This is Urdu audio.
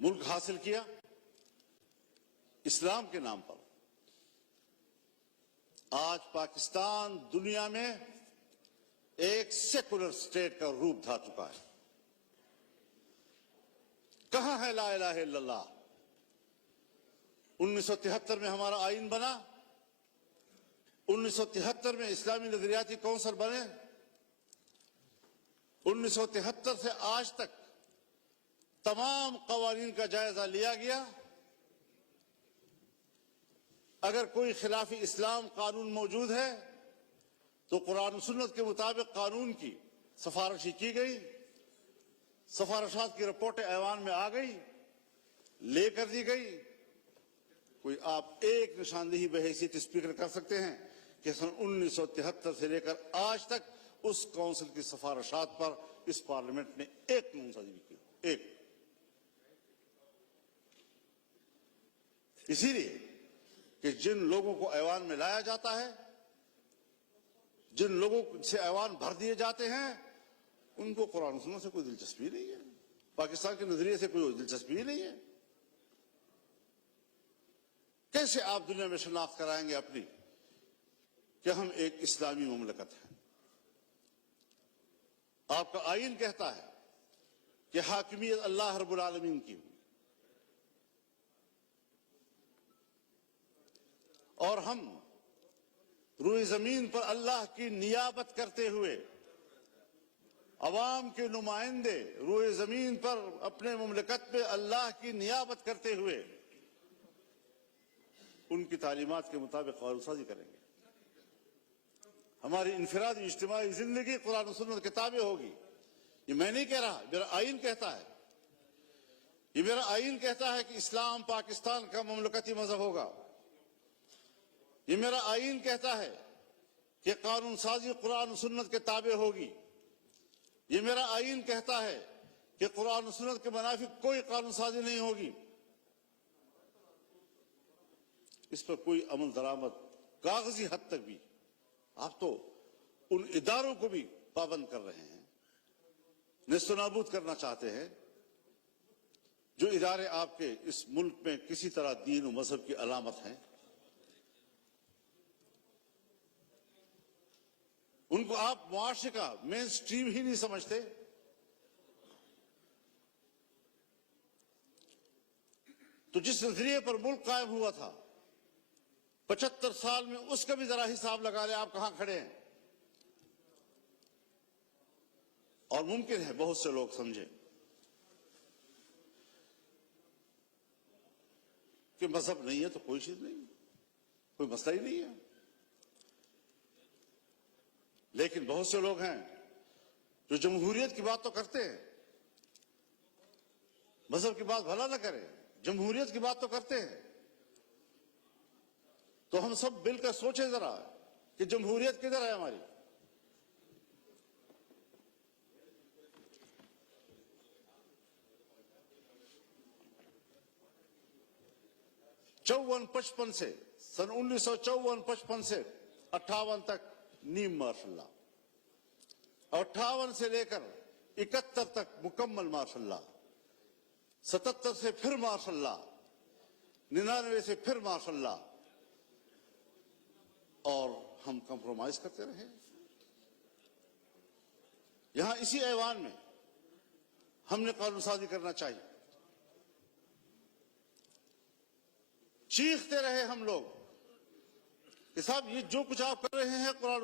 ملک حاصل کیا اسلام کے نام پر۔ آج پاکستان دنیا میں ایک سیکولر سٹیٹ کا روپ دھار چکا ہے۔ کہاں ہے لا الہ الا اللہ؟ 1973 میں ہمارا آئین بنا، 1973 میں اسلامی نظریاتی کونسل بنے، 1973 سے آج تک تمام قوانین کا جائزہ لیا گیا۔ اگر کوئی خلاف اسلام قانون موجود ہے تو قرآن و سنت کے مطابق قانون کی سفارشی کی گئی، سفارشات کی رپورٹیں ایوان میں آ گئی، لے کر دی گئی۔ کوئی آپ ایک نشاندہی بحیثیت اسپیکر کر سکتے ہیں کہ سن 1973 سے لے کر آج تک اس کونسل کی سفارشات پر اس پارلیمنٹ نے ایک قانون سازی بھی کی؟ ایک۔ اسی لیے کہ جن لوگوں کو ایوان میں لایا جاتا ہے، جن لوگوں سے ایوان بھر دیے جاتے ہیں، ان کو قرآن و سنت سے کوئی دلچسپی نہیں ہے، پاکستان کے نظریے سے کوئی دلچسپی نہیں ہے۔ کیسے آپ دنیا میں شناخت کرائیں گے اپنی کہ ہم ایک اسلامی مملکت ہیں؟ آپ کا آئین کہتا ہے کہ حاکمیت اللہ رب العالمین کی، اور ہم روئے زمین پر اللہ کی نیابت کرتے ہوئے، عوام کے نمائندے روئے زمین پر اپنے مملکت پہ اللہ کی نیابت کرتے ہوئے ان کی تعلیمات کے مطابق قانون سازی کریں گے۔ ہماری انفرادی اجتماعی زندگی قرآن و سنت کے تابع ہوگی۔ یہ میں نہیں کہہ رہا، میرا آئین کہتا ہے، یہ میرا آئین کہتا ہے کہ اسلام پاکستان کا مملکتی مذہب ہوگا۔ یہ میرا آئین کہتا ہے کہ قانون سازی قرآن و سنت کے تابع ہوگی۔ یہ میرا آئین کہتا ہے کہ قرآن و سنت کے منافق کوئی قانون سازی نہیں ہوگی۔ اس پر کوئی عمل درآمد کاغذی حد تک بھی، آپ تو ان اداروں کو بھی پابند کر رہے ہیں، نیست و نابود کرنا چاہتے ہیں جو ادارے آپ کے اس ملک میں کسی طرح دین و مذہب کی علامت ہیں۔ ان کو آپ معاشرے کا مین سٹریم ہی نہیں سمجھتے۔ تو جس نظریے پر ملک قائم ہوا تھا 75 سال میں، اس کا بھی ذرا حساب لگا لیں آپ کہاں کھڑے ہیں۔ اور ممکن ہے بہت سے لوگ سمجھیں کہ مذہب نہیں ہے تو کوئی چیز نہیں، کوئی مسئلہ ہی نہیں ہے۔ لیکن بہت سے لوگ ہیں جو جمہوریت کی بات تو کرتے ہیں، مذہب کی بات بھلا نہ کریں، جمہوریت کی بات تو کرتے ہیں۔ تو ہم سب مل کر سوچیں ذرا کہ جمہوریت کدھر ہے ہماری؟ سن 1954-55 سے 58 تک نیم مارشل لا، اور 58 سے لے کر 71 تک مکمل مارشل لا، 77 سے پھر مارشل لا، 99 سے پھر مارشل لا، اور ہم کمپرومائز کرتے رہے۔ یہاں اسی ایوان میں ہم نے قانون سازی کرنا چاہیے۔ چیختے رہے ہم لوگ کہ صاحب یہ جو کچھ آپ کر رہے ہیں قرآن